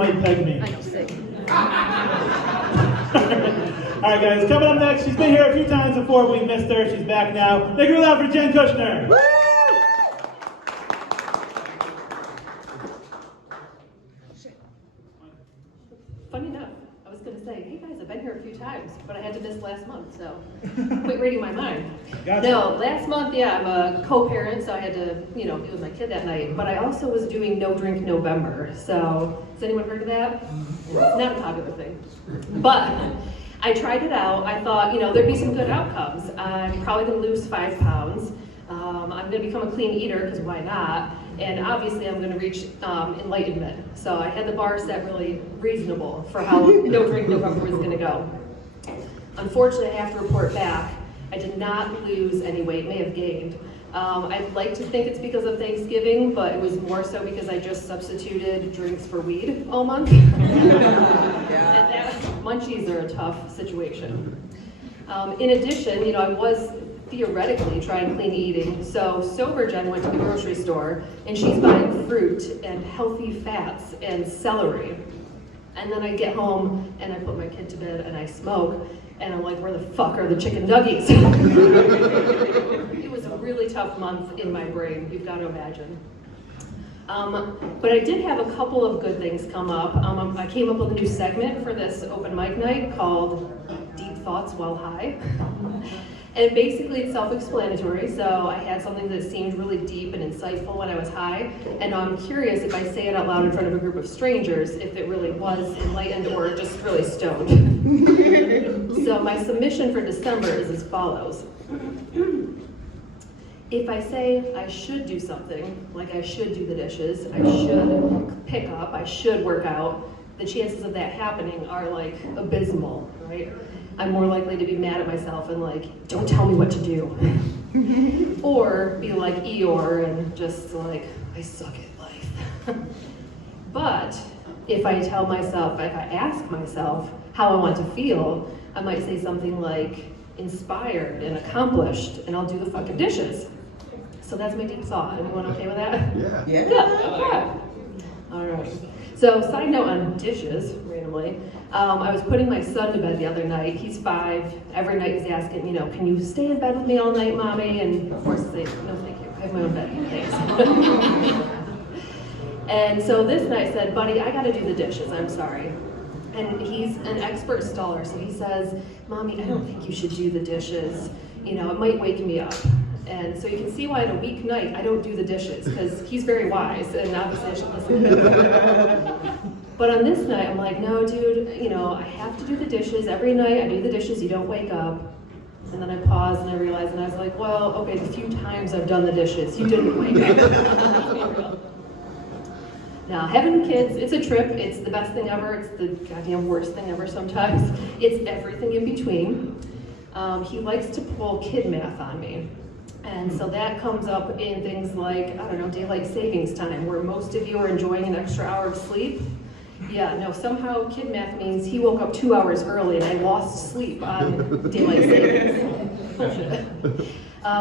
might peg me. I know, sick. All right, guys, coming up next, she's been here a few times before. We missed her. She's back now. Make her loud for Jen Kushner. Woo! Funny enough, I was going to say, hey guys, I've been here a few times, but I had to miss last month, so quit reading my mind. Gotcha. No, last month, yeah, I'm a co-parent, so I had to, be with my kid that night. But I also was doing No Drink November. So, has anyone heard of that? It's not a popular thing. But I tried it out. I thought, there'd be some good outcomes. I'm probably going to lose 5 pounds. I'm going to become a clean eater, because why not? And obviously I'm going to reach enlightenment. So I had the bar set really reasonable for how No Drink November was going to go. Unfortunately, I have to report back, I did not lose any weight, may have gained. I'd like to think it's because of Thanksgiving, but it was more so because I just substituted drinks for weed all month. And that, munchies are a tough situation. In addition, I was theoretically trying clean eating. So sober Jen went to the grocery store and she's buying fruit and healthy fats and celery. And then I get home and I put my kid to bed and I smoke and I'm like, where the fuck are the chicken nuggies? It was a really tough month in my brain, you've got to imagine. But I did have a couple of good things come up. I came up with a new segment for this open mic night called Deep Thoughts While High. And basically it's self-explanatory, so I had something that seemed really deep and insightful when I was high, and I'm curious if I say it out loud in front of a group of strangers, if it really was enlightened or just really stoned. So my submission for December is as follows. If I say I should do something, like I should do the dishes, I should pick up, I should work out, the chances of that happening are like abysmal, right? I'm more likely to be mad at myself and like, don't tell me what to do. Or be like Eeyore and just like, I suck at life. But if I tell myself, if I ask myself how I want to feel, I might say something like inspired and accomplished, and I'll do the fucking dishes. So that's my deep thought. Anyone okay with that? Yeah. Good, okay. All right. So side note on dishes, randomly, I was putting my son to bed the other night. He's 5. Every night he's asking, can you stay in bed with me all night, Mommy? And of course I say, no thank you, I have my own bed, thanks. And so this night I said, buddy, I gotta do the dishes, I'm sorry. And he's an expert staller, so he says, Mommy, I don't think you should do the dishes. It might wake me up. And so you can see why on a weeknight I don't do the dishes, because he's very wise, and obviously I should listen to him. But on this night, I'm like, no, dude, I have to do the dishes. Every night I do the dishes, you don't wake up. And then I paused and I realized, and I was like, well, okay, the few times I've done the dishes, you didn't wake up. Now, having kids, it's a trip. It's the best thing ever. It's the goddamn worst thing ever sometimes. It's everything in between. He likes to pull kid math on me. And so that comes up in things like, daylight savings time, where most of you are enjoying an extra hour of sleep. Yeah, no, somehow kid math means he woke up 2 hours early and I lost sleep on daylight savings. Bullshit.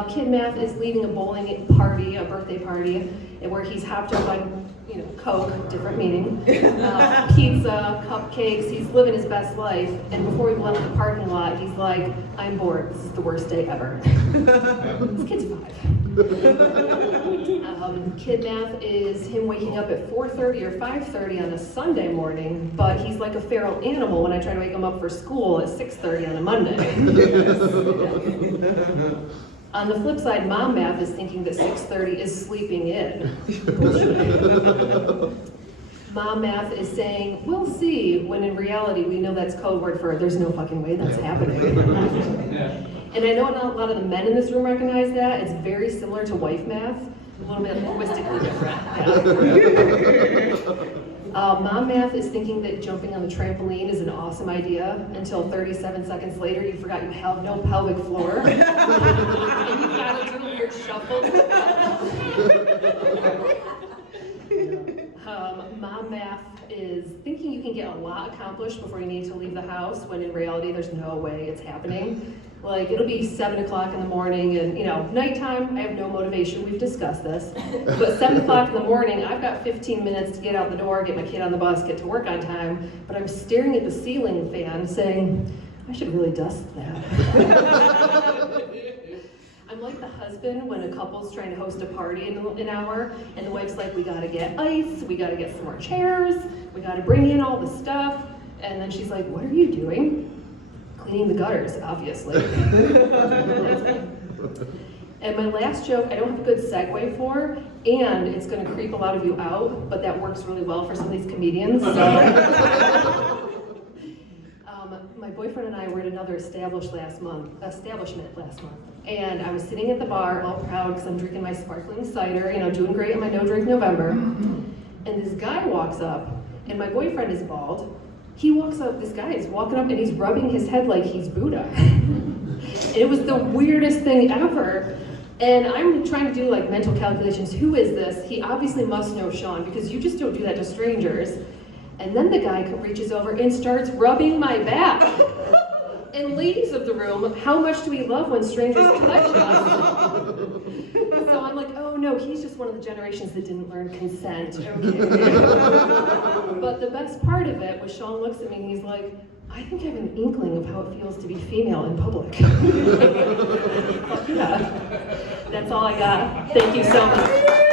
Kid math is leaving a bowling party, a birthday party, where he's hopped up on, Coke, different meaning, pizza, cupcakes, he's living his best life, and before we left the parking lot, he's like, I'm bored, this is the worst day ever. This kid's 5. Kid math is him waking up at 4:30 or 5:30 on a Sunday morning, but he's like a feral animal when I try to wake him up for school at 6:30 on a Monday. On the flip side, mom math is thinking that 6:30 is sleeping in. Mom math is saying, we'll see, when in reality we know that's code word for there's no fucking way that's happening. And I know not a lot of the men in this room recognize that. It's very similar to wife math, a little bit linguistically different. Yeah. Mom math is thinking that jumping on the trampoline is an awesome idea until 37 seconds later you forgot you have no pelvic floor. And you gotta do a weird shuffle. Mom math is thinking you can get a lot accomplished before you need to leave the house, when in reality there's no way it's happening. Like, it'll be 7 o'clock in the morning, and nighttime, I have no motivation, we've discussed this. But 7 o'clock in the morning, I've got 15 minutes to get out the door, get my kid on the bus, get to work on time, but I'm staring at the ceiling fan saying, I should really dust that. I'm like the husband when a couple's trying to host a party in an hour, and the wife's like, we gotta get ice, we gotta get some more chairs, we gotta bring in all the stuff, and then she's like, what are you doing? Cleaning the gutters, obviously. And my last joke, I don't have a good segue for, and it's going to creep a lot of you out, but that works really well for some of these comedians. So. My boyfriend and I were at another establishment last month, and I was sitting at the bar, all proud because I'm drinking my sparkling cider, doing great in my No Drink November. And this guy walks up, and my boyfriend is bald. He walks up, this guy is walking up and he's rubbing his head like he's Buddha. And it was the weirdest thing ever. And I'm trying to do like mental calculations. Who is this? He obviously must know Sean, because you just don't do that to strangers. And then the guy reaches over and starts rubbing my back. And ladies of the room, how much do we love when strangers touch us? So I'm like, oh no, he's just one of the generations that didn't learn consent. Okay. But the best part of it was Sean looks at me and he's like, I think I have an inkling of how it feels to be female in public. Fuck yeah. That's all I got. Thank you so much.